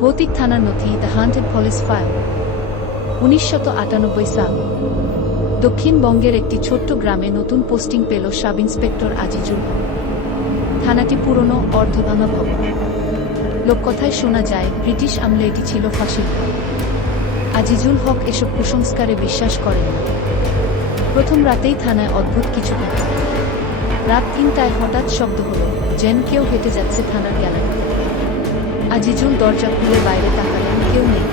ভৌতিক থানার নথি, দ্য হান্টেড পুলিশ ফাইল। 1998 সাল। দক্ষিণবঙ্গের একটি ছোট্ট গ্রামে নতুন পোস্টিং পেল সাব ইন্সপেক্টর আজিজুল হক। থানাটি পুরনো, অর্ধভাঙা ভবন। লোককথায় শোনা যায় ব্রিটিশ আমলে এটি ছিল ফাঁসির ঘর। আজিজুল হক এসব কুসংস্কারে বিশ্বাস করেন না। প্রথম রাতেই থানায় অদ্ভুত কিছু ঘটে। রাত 3টায় হঠাৎ শব্দ হলো, যেন কেউ হেঁটে যাচ্ছে থানার গ্যালারি। আজিজুল দরজা খুলে বাইরে তাকালেন, কেউ নেই,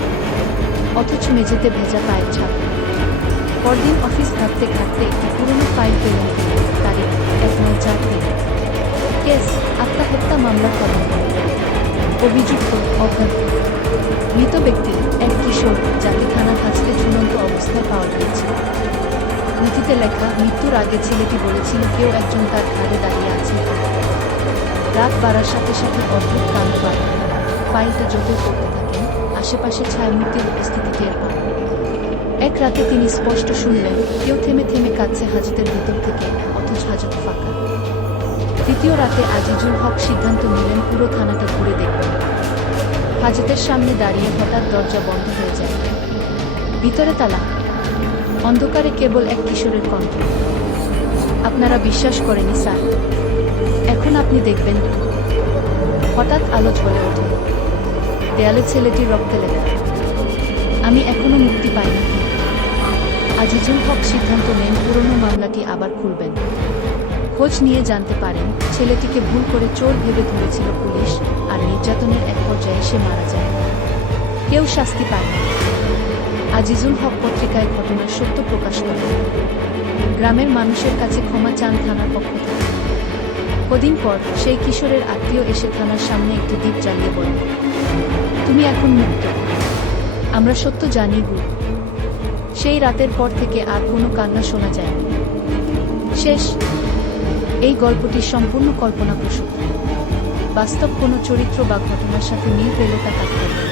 অথচ মেঝেতে ভেজা পায়ের ছাপ। পরদিন অফিস ঘাটতে ঘাটতে একটি পুরনো ফাইল পেলেন। তারিখ 1943। কেস আত্মহত্যা মামলা করেন। অভিযুক্ত অজ্ঞাত। মৃত ব্যক্তি এক কিশোর, যাকে থানার কাছে ঝুলন্ত অবস্থায় পাওয়া গিয়েছিল। নথিতে লেখা, মৃত্যুর আগে ছেলেটি বলেছিল কেউ একজন তার ঘাড়ে দাঁড়িয়ে আছে। রাত বাড়ার সাথে সাথে অদ্ভুত কান পায়। ফাইলটা জটিল করতে থাকেন, আশেপাশে ছায়ামূর্তির উপস্থিতি টের পান। এক রাতে তিনি স্পষ্ট শুনলেন কেউ থেমে থেমে কাঁদছে হাজতের ভিতর থেকে, অথচ হাজত ফাঁকা। তৃতীয় রাতে আজিজুল হক সিদ্ধান্ত নিলেন পুরো থানাটা ঘুরে দেখবেন। হাজতের সামনে দাঁড়িয়ে হঠাৎ দরজা বন্ধ হয়ে যায়। ভিতরে তালা। অন্ধকারে কেবল এক কিশোরের কণ্ঠ। আপনারা বিশ্বাস করেনি স্যার, এখন আপনি দেখবেন। হঠাৎ আলো জ্বলে ওঠে। দেয়ালে ছেলেটির রক্তে লেখা, আমি এখনো মুক্তি পাই না। আজিজুল হক সিদ্ধান্ত নেন পুরনো মামলাটি আবার খুলবেন। খোঁজ নিয়ে জানতে পারেন ছেলেটিকে ভুল করে চোর ভেবে ধরেছিল পুলিশ, আর নির্যাতনের এক পর্যায়ে সে মারা যায়। কেউ শাস্তি পায় না। আজিজুল হক পত্রিকায় ঘটনার সত্য প্রকাশ করেন। গ্রামের মানুষের কাছে ক্ষমা চান থানার পক্ষ থেকে। কদিন পর সেই কিশোরের আত্মীয় এসে থানার সামনে একটি দ্বীপ জ্বালিয়ে বলেন, তুমি এখন মুক্ত, আমরা সত্য জানি গু। সেই রাতের পর থেকে আর কোনো কান্না শোনা যায়নি। শেষ। এই গল্পটি সম্পূর্ণ কল্পনাপ্রসূত। বাস্তব কোনো চরিত্র বা ঘটনার সাথে মিল পেলে তা কাটবে।